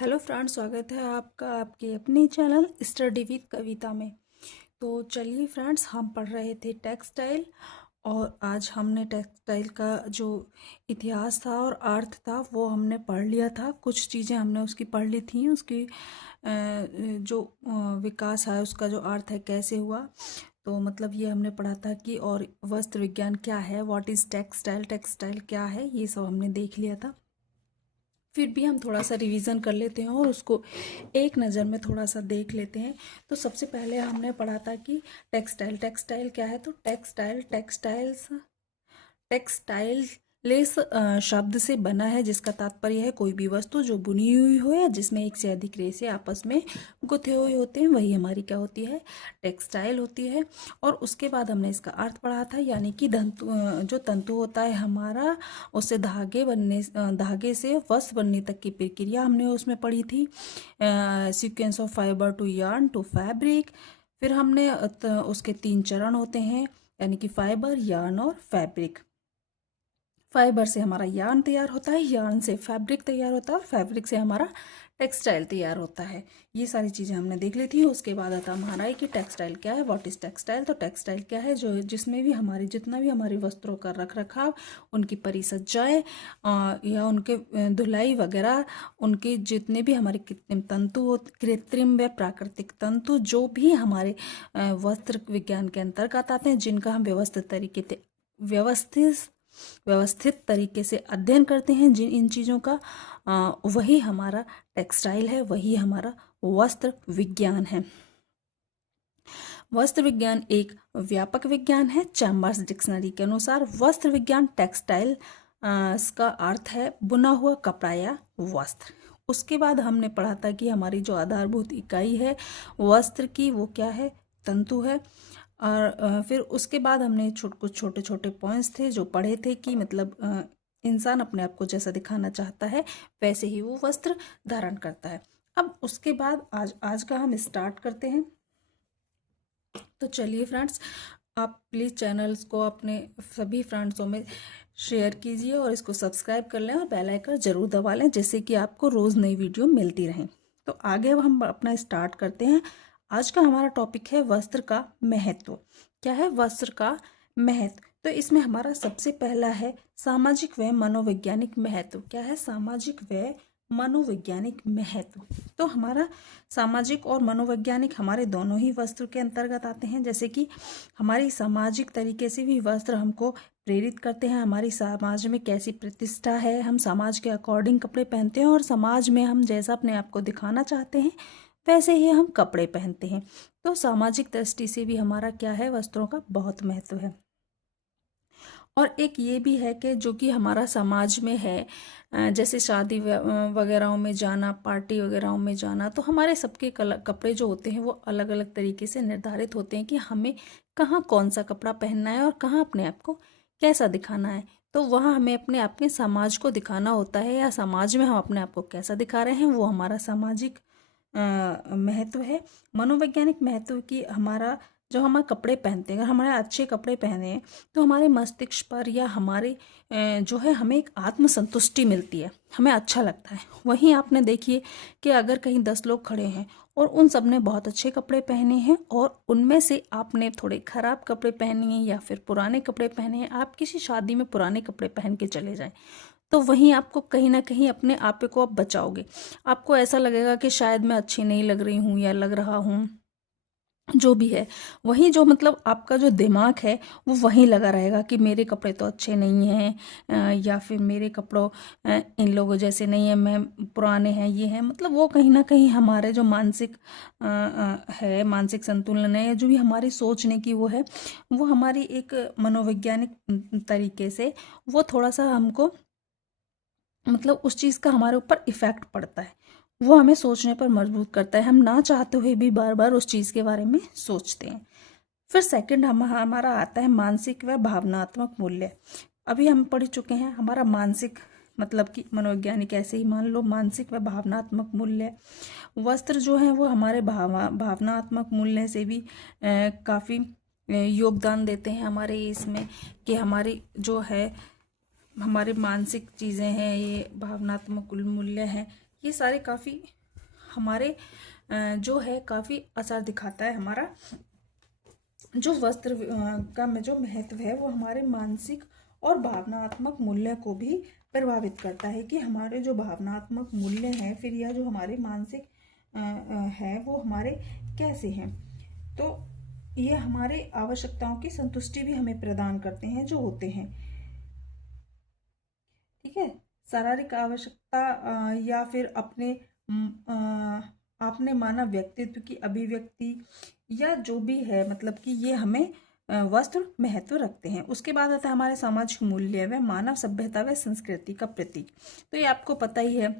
Hello friends, स्वागत है आपका आपके अपने चैनल स्टडी विद कविता में। तो चलिए फ्रेंड्स, हम पढ़ रहे थे टेक्सटाइल और आज हमने टेक्सटाइल का जो इतिहास था और अर्थ था वो हमने पढ़ लिया था। कुछ चीज़ें हमने उसकी पढ़ ली थी, उसकी जो विकास है, उसका जो अर्थ है कैसे हुआ। तो मतलब ये हमने पढ़ा था कि और वस्त्र विज्ञान क्या है, व्हाट इज़ टेक्सटाइल, टेक्सटाइल क्या है, ये सब हमने देख लिया था। फिर भी हम थोड़ा सा रिवीजन कर लेते हैं और उसको एक नज़र में थोड़ा सा देख लेते हैं। तो सबसे पहले हमने पढ़ा था कि टेक्सटाइल टेक्सटाइल क्या है। तो टेक्सटाइल शब्द से बना है, जिसका तात्पर्य है कोई भी वस्तु जो बुनी हुई हो या जिसमें एक से अधिक रेशे आपस में गुथे हुए होते हैं, वही हमारी क्या होती है, टेक्सटाइल होती है। और उसके बाद हमने इसका अर्थ पढ़ा था, यानी कि जो तंतु होता है हमारा, उससे धागे से वस्त्र बनने तक की प्रक्रिया हमने उसमें पढ़ी थी। Sequence of fibre to yarn to fabric. फिर हमने उसके 3 चरण होते हैं, यानी कि फाइबर, यार्न और फैब्रिक। फाइबर से हमारा यार्न तैयार होता है, यार्न से फैब्रिक तैयार होता है और फैब्रिक से हमारा टेक्सटाइल तैयार होता है। ये सारी चीज़ें हमने देख ली थी। उसके बाद आता हमारा है कि टेक्सटाइल क्या है, व्हाट इज़ टेक्सटाइल। तो टेक्सटाइल क्या है, जो जिसमें भी जितना भी हमारे वस्त्रों का रख रखाव, उनकी परिसज्जाएँ या उनके धुलाई वगैरह, उनके जितने भी हमारे कृत्रिम व प्राकृतिक तंतु जो भी हमारे वस्त्र विज्ञान के अंतर्गत आते हैं, जिनका हम व्यवस्थित तरीके से अध्ययन करते हैं, जिन इन चीज़ों का, वही हमारा टेक्सटाइल है, वही हमारा वस्त्र विज्ञान है। वस्त्र विज्ञान एक व्यापक विज्ञान है। चैम्बर्स डिक्शनरी के अनुसार वस्त्र विज्ञान टेक्सटाइल का अर्थ है बुना हुआ कपड़ा या वस्त्र। उसके बाद हमने पढ़ा था कि हमारी जो आधारभूत इकाई है वस्त्र की, वो क्या है, तंतु है। और फिर उसके बाद हमने कुछ छोटे छोटे पॉइंट्स थे जो पढ़े थे कि मतलब इंसान अपने आप को जैसा दिखाना चाहता है वैसे ही वो वस्त्र धारण करता है। अब उसके बाद आज का हम स्टार्ट करते हैं। तो चलिए फ्रेंड्स, आप प्लीज़ चैनल्स को अपने सभी फ्रेंड्सों में शेयर कीजिए और इसको सब्सक्राइब कर लें और बेल आइकन जरूर दबा लें, जिससे कि आपको रोज़ नई वीडियो मिलती रहे। तो आगे अब हम अपना स्टार्ट करते हैं। आज का हमारा टॉपिक है वस्त्र का महत्व। क्या है वस्त्र का महत्व? तो इसमें हमारा सबसे पहला है सामाजिक व मनोवैज्ञानिक महत्व। क्या है सामाजिक व मनोवैज्ञानिक महत्व? तो हमारा सामाजिक और मनोवैज्ञानिक हमारे दोनों ही वस्त्र के अंतर्गत आते हैं। जैसे कि हमारी सामाजिक तरीके से भी वस्त्र हमको प्रेरित करते हैं, हमारी समाज में कैसी प्रतिष्ठा है, हम समाज के अकॉर्डिंग कपड़े पहनते हैं और समाज में हम जैसा अपने आप को दिखाना चाहते हैं वैसे ही हम कपड़े पहनते हैं। तो सामाजिक दृष्टि से भी हमारा क्या है, वस्त्रों का बहुत महत्व है। और एक ये भी है कि जो कि हमारा समाज में है, जैसे शादी वगैरह में जाना, पार्टी वगैरह में जाना, तो हमारे सबके कपड़े जो होते हैं वो अलग अलग तरीके से निर्धारित होते हैं कि हमें कहाँ कौन सा कपड़ा पहनना है और कहाँ अपने आप को कैसा दिखाना है। तो वहाँ हमें अपने समाज को दिखाना होता है, या समाज में हम अपने आप को कैसा दिखा रहे हैं, वो हमारा सामाजिक महत्व है। मनोवैज्ञानिक महत्व की हमारा जो हम कपड़े पहनते हैं, अगर हमारे अच्छे कपड़े पहने हैं तो हमारे मस्तिष्क पर या हमारे जो है हमें एक आत्मसंतुष्टि मिलती है, हमें अच्छा लगता है। वहीं आपने देखिए कि अगर कहीं 10 लोग खड़े हैं और उन सब ने बहुत अच्छे कपड़े पहने हैं और उनमें से आपने थोड़े खराब कपड़े पहने हैं या फिर पुराने कपड़े पहने हैं, आप किसी शादी में पुराने कपड़े पहन के चले जाएं, तो वहीं आपको कहीं ना कहीं अपने आप को आप बचाओगे। आपको ऐसा लगेगा कि शायद मैं अच्छी नहीं लग रही हूँ या लग रहा हूँ, जो भी है। वहीं जो मतलब आपका जो दिमाग है वो वहीं लगा रहेगा कि मेरे कपड़े तो अच्छे नहीं हैं, या फिर मेरे कपड़ों इन लोगों जैसे नहीं है, मैं पुराने हैं, ये हैं। मतलब वो कहीं ना कहीं हमारे जो मानसिक है, मानसिक संतुलन है, जो भी हमारी सोचने की वो है, वो हमारी एक मनोवैज्ञानिक तरीके से वो थोड़ा सा हमको मतलब उस चीज़ का हमारे ऊपर इफ़ेक्ट पड़ता है, वो हमें सोचने पर मजबूर करता है। हम ना चाहते हुए भी बार बार उस चीज़ के बारे में सोचते हैं। फिर सेकंड हमारा आता है मानसिक व भावनात्मक मूल्य। अभी हम पढ़ चुके हैं हमारा मानसिक, मतलब कि मनोवैज्ञानिक ऐसे ही मान लो, मानसिक व भावनात्मक मूल्य। वस्त्र जो है वो हमारे भावनात्मक मूल्य से भी काफ़ी योगदान देते हैं हमारे इसमें, कि हमारी जो है हमारे मानसिक चीज़ें हैं, ये भावनात्मक मूल्य हैं, ये सारे काफ़ी हमारे जो है काफ़ी असर दिखाता है। हमारा जो वस्त्र का में जो महत्व है वो हमारे मानसिक और भावनात्मक मूल्य को भी प्रभावित करता है कि हमारे जो भावनात्मक मूल्य हैं फिर या जो हमारे मानसिक है वो हमारे कैसे हैं। तो ये हमारे आवश्यकताओं की संतुष्टि भी हमें प्रदान करते हैं जो होते हैं। ठीक है, शारीरिक आवश्यकता या फिर आपने मानव व्यक्तित्व की अभिव्यक्ति या जो भी है, मतलब कि ये हमें वस्त्र महत्व रखते हैं। उसके बाद आता है हमारे सामाजिक मूल्य व मानव सभ्यता व संस्कृति का प्रतीक। तो ये आपको पता ही है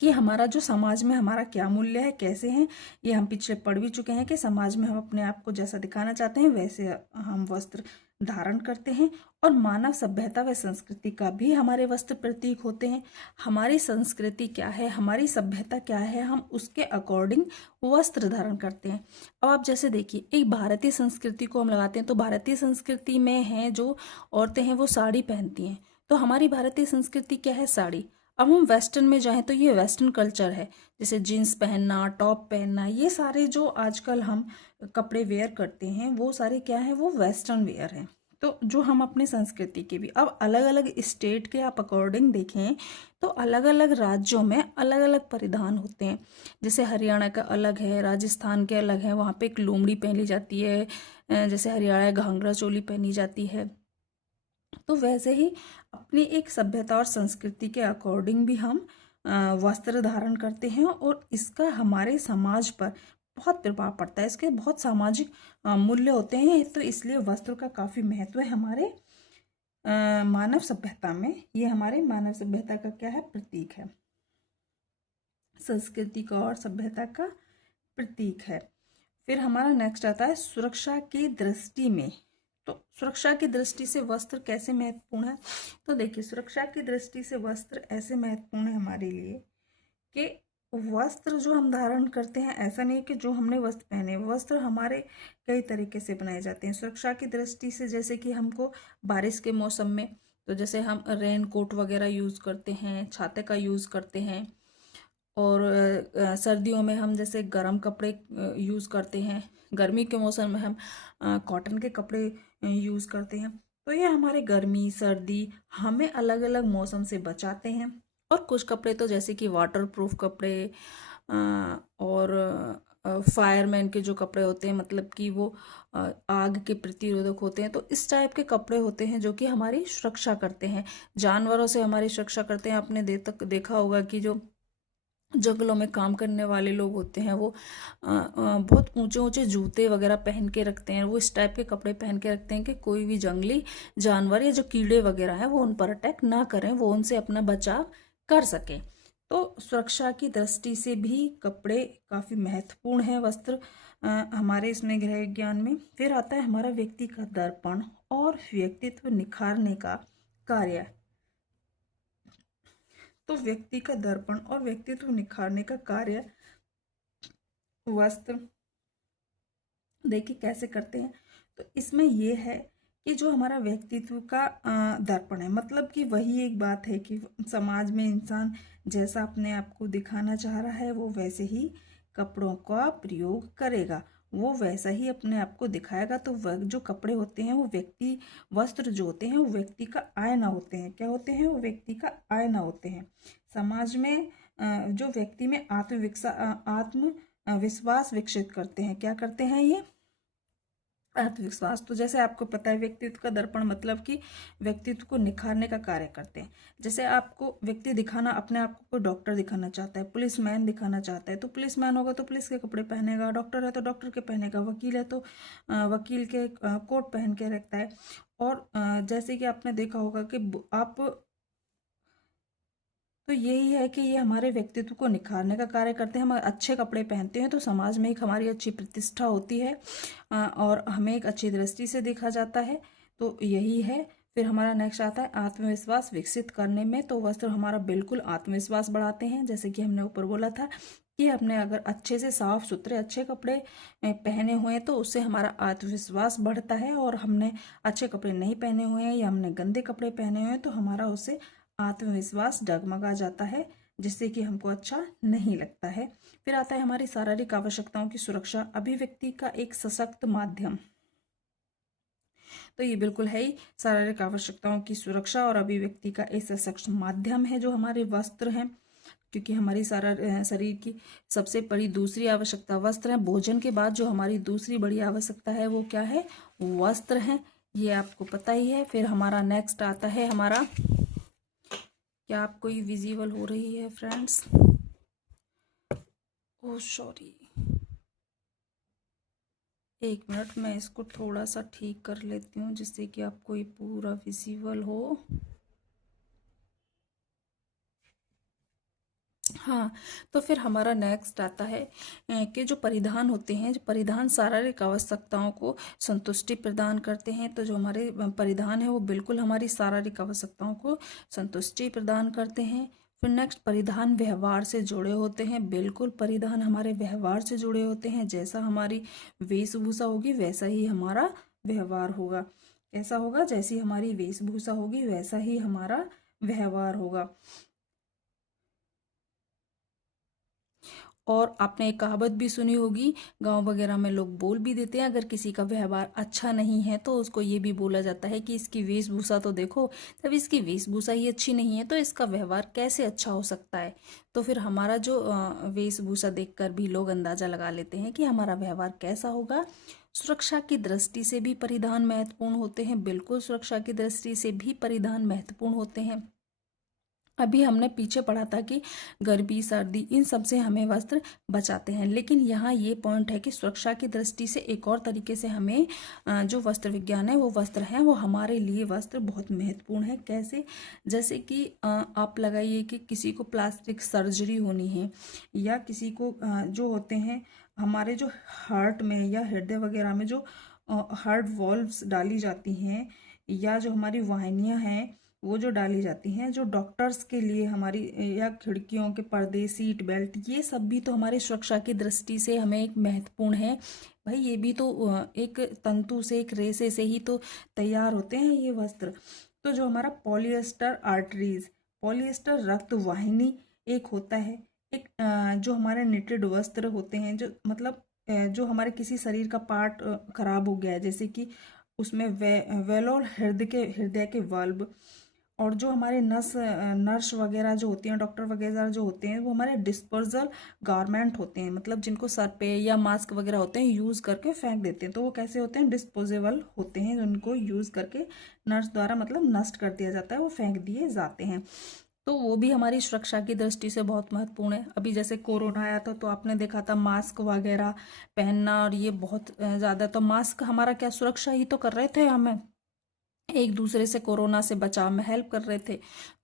कि हमारा जो समाज में हमारा क्या मूल्य है, कैसे हैं, ये हम पिछले पढ़ भी चुके हैं कि समाज में हम अपने आप को जैसा दिखाना चाहते हैं वैसे हम वस्त्र धारण करते हैं। और मानव सभ्यता व संस्कृति का भी हमारे वस्त्र प्रतीक होते हैं। हमारी संस्कृति क्या है, हमारी सभ्यता क्या है, हम उसके अकॉर्डिंग वस्त्र धारण करते हैं। अब आप जैसे देखिए, एक भारतीय संस्कृति को हम लगाते हैं तो भारतीय संस्कृति में है जो औरतें हैं वो साड़ी पहनती हैं। तो हमारी भारतीय संस्कृति क्या है, साड़ी। अब हम वेस्टर्न में जाएं तो ये वेस्टर्न कल्चर है, जैसे जीन्स पहनना, टॉप पहनना, ये सारे जो आजकल हम कपड़े वेयर करते हैं वो सारे क्या है, वो वेस्टर्न वेयर हैं। तो जो हम अपनी संस्कृति के भी अब अलग अलग स्टेट के आप अकॉर्डिंग देखें तो अलग अलग राज्यों में अलग अलग परिधान होते हैं। जैसे हरियाणा का अलग है, राजस्थान के अलग है, वहाँ पे एक लुमड़ी पहनी जाती है, जैसे हरियाणा घाघरा चोली पहनी जाती है। तो वैसे ही अपनी एक सभ्यता और संस्कृति के अकॉर्डिंग भी हम वस्त्र धारण करते हैं और इसका हमारे समाज पर बहुत प्रभाव पड़ता है। इसके बहुत सामाजिक मूल्य होते हैं, तो इसलिए वस्त्र का काफ़ी महत्व है हमारे मानव सभ्यता में। ये हमारे मानव सभ्यता का क्या है, प्रतीक है, संस्कृति का और सभ्यता का प्रतीक है। फिर हमारा नेक्स्ट आता है सुरक्षा की दृष्टि में। तो सुरक्षा की दृष्टि से वस्त्र कैसे महत्वपूर्ण है, तो देखिए सुरक्षा की दृष्टि से वस्त्र ऐसे महत्वपूर्ण है हमारे लिए कि वस्त्र जो हम धारण करते हैं, ऐसा नहीं है कि जो हमने वस्त्र पहने, वस्त्र हमारे कई तरीके से बनाए जाते हैं सुरक्षा की दृष्टि से। जैसे कि हमको बारिश के मौसम में तो जैसे हम रेन कोट वगैरह यूज़ करते हैं, छाते का यूज़ करते हैं। और सर्दियों में हम जैसे गर्म कपड़े यूज़ करते हैं, गर्मी के मौसम में हम कॉटन के कपड़े यूज़ करते हैं। तो ये हमारे गर्मी सर्दी हमें अलग अलग मौसम से बचाते हैं। और कुछ कपड़े तो जैसे कि वाटर प्रूफ कपड़े और फायरमैन के जो कपड़े होते हैं, मतलब कि वो आग के प्रतिरोधक होते हैं। तो इस टाइप के कपड़े होते हैं जो कि हमारी सुरक्षा करते हैं, जानवरों से हमारी सुरक्षा करते हैं। आपने देखा होगा कि जो जंगलों में काम करने वाले लोग होते हैं वो बहुत ऊंचे ऊंचे जूते वगैरह पहन के रखते हैं, वो इस टाइप के कपड़े पहन के रखते हैं कि कोई भी जंगली जानवर या जो कीड़े वगैरह हैं वो उन पर अटैक ना करें, वो उनसे अपना बचाव कर सकें। तो सुरक्षा की दृष्टि से भी कपड़े काफ़ी महत्वपूर्ण है, वस्त्र हमारे इसमें गृह विज्ञान में। फिर आता है हमारा व्यक्ति का दर्पण और व्यक्तित्व निखारने का कार्य। तो व्यक्ति का दर्पण और व्यक्तित्व निखारने का कार्य वस्त्र देखिए कैसे करते हैं। तो इसमें ये है कि जो हमारा व्यक्तित्व का दर्पण है, मतलब कि वही एक बात है कि समाज में इंसान जैसा अपने आप को दिखाना चाह रहा है वो वैसे ही कपड़ों का प्रयोग करेगा, वो वैसा ही अपने आप को दिखाएगा। तो वह जो कपड़े होते हैं वो व्यक्ति, वस्त्र जो होते हैं वो व्यक्ति का आईना होते हैं। क्या होते हैं, वो व्यक्ति का आईना होते हैं। समाज में जो व्यक्ति में आत्मविश्वास विकसित करते हैं, क्या करते हैं ये, आत्मविश्वास। तो जैसे आपको पता है व्यक्तित्व का दर्पण मतलब कि व्यक्तित्व को निखारने का कार्य करते हैं। जैसे आपको व्यक्ति दिखाना, अपने आप को कोई डॉक्टर दिखाना चाहता है, पुलिसमैन दिखाना चाहता है तो पुलिसमैन होगा तो पुलिस के कपड़े पहनेगा, डॉक्टर है तो डॉक्टर के पहनेगा, वकील है तो वकील के कोट पहन के रखता है। और जैसे कि आपने देखा होगा कि आप, तो यही है कि ये हमारे व्यक्तित्व को निखारने का कार्य करते हैं। हम अच्छे कपड़े पहनते हैं तो समाज में एक हमारी अच्छी प्रतिष्ठा होती है और हमें एक अच्छी दृष्टि से देखा जाता है। तो यही है। फिर हमारा नेक्स्ट आता है आत्मविश्वास विकसित करने में। तो वस्त्र हमारा बिल्कुल आत्मविश्वास बढ़ाते हैं। जैसे कि हमने ऊपर बोला था कि हमने अगर अच्छे से साफ सुथरे अच्छे कपड़े पहने हुए हैं तो उससे हमारा आत्मविश्वास बढ़ता है, और हमने अच्छे कपड़े नहीं पहने हुए हैं या हमने गंदे कपड़े पहने हुए हैं तो हमारा उससे आत्मविश्वास डगमगा जाता है, जिससे कि हमको अच्छा नहीं लगता है। फिर आता है हमारी शारीरिक आवश्यकताओं की सुरक्षा, अभिव्यक्ति का एक सशक्त माध्यम। तो ये बिल्कुल है ही, शारीरिक आवश्यकताओं की सुरक्षा और अभिव्यक्ति का एक सशक्त माध्यम है जो हमारे वस्त्र हैं, क्योंकि हमारी सारा शरीर की सबसे बड़ी दूसरी आवश्यकता वस्त्र है। भोजन के बाद जो हमारी दूसरी बड़ी आवश्यकता है वो क्या है, वस्त्र है, ये आपको पता ही है। फिर हमारा नेक्स्ट आता है हमारा, क्या आपको ये विजिबल हो रही है फ्रेंड्स? ओह सॉरी, एक मिनट, मैं इसको थोड़ा सा ठीक कर लेती हूँ जिससे कि आपको ये पूरा विजिबल हो। हाँ, तो फिर हमारा नेक्स्ट आता है कि जो परिधान होते हैं, जो परिधान शारीरिक आवश्यकताओं को संतुष्टि प्रदान करते हैं। तो जो हमारे परिधान है वो बिल्कुल हमारी शारीरिक आवश्यकताओं को संतुष्टि प्रदान करते हैं। फिर नेक्स्ट, परिधान व्यवहार से जुड़े होते हैं। बिल्कुल परिधान हमारे व्यवहार से जुड़े होते हैं, जैसा हमारी वेशभूषा होगी वैसा ही हमारा व्यवहार होगा। कैसा होगा? जैसी हमारी वेशभूषा होगी वैसा ही हमारा व्यवहार होगा। और आपने एक कहावत भी सुनी होगी, गांव वगैरह में लोग बोल भी देते हैं, अगर किसी का व्यवहार अच्छा नहीं है तो उसको ये भी बोला जाता है कि इसकी वेशभूषा तो देखो, जब इसकी वेशभूषा ही अच्छी नहीं है तो इसका व्यवहार कैसे अच्छा हो सकता है। तो फिर हमारा जो वेशभूषा देखकर भी लोग अंदाजा लगा लेते हैं कि हमारा व्यवहार कैसा होगा। सुरक्षा की दृष्टि से भी परिधान महत्वपूर्ण होते हैं। बिल्कुल सुरक्षा की दृष्टि से भी परिधान महत्वपूर्ण होते हैं। अभी हमने पीछे पढ़ा था कि गर्मी सर्दी इन सब से हमें वस्त्र बचाते हैं, लेकिन यहाँ ये पॉइंट है कि सुरक्षा की दृष्टि से एक और तरीके से हमें जो वस्त्र विज्ञान है वो वस्त्र हैं वो हमारे लिए वस्त्र बहुत महत्वपूर्ण है। कैसे? जैसे कि आप लगाइए कि किसी को प्लास्टिक सर्जरी होनी है, या किसी को जो होते हैं हमारे जो हार्ट में या हृदय वगैरह में जो हार्ट वॉल्व्स डाली जाती हैं, या जो हमारी वाहिनियाँ हैं वो जो डाली जाती हैं, जो डॉक्टर्स के लिए हमारी, या खिड़कियों के पर्दे, सीट बेल्ट, ये सब भी तो हमारी सुरक्षा की दृष्टि से हमें एक महत्वपूर्ण है। भाई ये भी तो एक तंतु से, एक रेशे से ही तो तैयार होते हैं ये वस्त्र। तो जो हमारा पॉलिएस्टर आर्टरीज, पॉलिएस्टर रक्त वाहिनी एक होता है, एक जो हमारे निटेड वस्त्र होते हैं, जो मतलब जो हमारे किसी शरीर का पार्ट खराब हो गया है, जैसे कि उसमें वेलोर, हृदय के वाल्व, और जो हमारे नर्स वगैरह जो होती हैं, डॉक्टर वगैरह जो होते हैं, वो हमारे डिस्पोजल गारमेंट होते हैं, मतलब जिनको सर पे या मास्क वगैरह होते हैं यूज़ करके फेंक देते हैं, तो वो कैसे होते हैं? डिस्पोजेबल होते हैं, उनको यूज़ करके नर्स द्वारा मतलब नष्ट कर दिया जाता है, वो फेंक दिए जाते हैं। तो वो भी हमारी सुरक्षा की दृष्टि से बहुत महत्वपूर्ण है। अभी जैसे कोरोना आया था तो आपने देखा था मास्क वगैरह पहनना, और ये बहुत ज़्यादा, तो मास्क हमारा क्या सुरक्षा ही तो कर रहे थे, हमें एक दूसरे से कोरोना से बचाव में हेल्प कर रहे थे।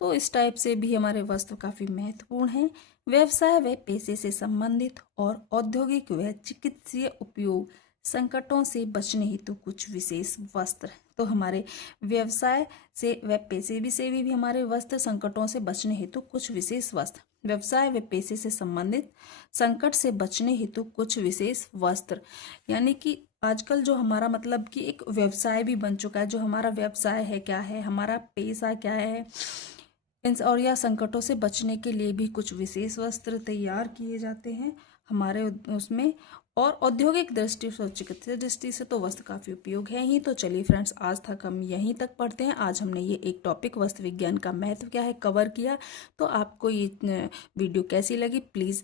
तो इस टाइप से भी हमारे वस्त्र काफ़ी महत्वपूर्ण हैं। व्यवसाय व पेशे से संबंधित और औद्योगिक व चिकित्सीय उपयोग, संकटों से बचने हेतु कुछ विशेष वस्त्र। तो हमारे व्यवसाय से व पेशे से भी हमारे वस्त्र, संकटों से बचने हेतु कुछ विशेष वस्त्र। व्यवसाय व पेशे से संबंधित, संकट से बचने हेतु कुछ विशेष वस्त्र, यानी कि आजकल जो हमारा मतलब कि एक व्यवसाय भी बन चुका है, जो हमारा व्यवसाय है क्या है, हमारा पेशा क्या है, इन और या संकटों से बचने के लिए भी कुछ विशेष वस्त्र तैयार किए जाते हैं हमारे उसमें। और औद्योगिक दृष्टि से, चिकित्सा दृष्टि से तो वस्त्र काफ़ी उपयोग है ही। तो चलिए फ्रेंड्स, आज तक हम यहीं तक पढ़ते हैं। आज हमने ये एक टॉपिक वस्त्र विज्ञान का महत्व क्या है कवर किया। तो आपको ये वीडियो कैसी लगी प्लीज़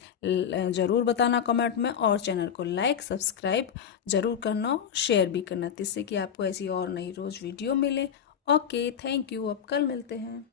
ज़रूर बताना कमेंट में, और चैनल को लाइक सब्सक्राइब ज़रूर करना, शेयर भी करना, जिससे कि आपको ऐसी और नई रोज़ वीडियो मिले। Okay, thank you. अब कल मिलते हैं।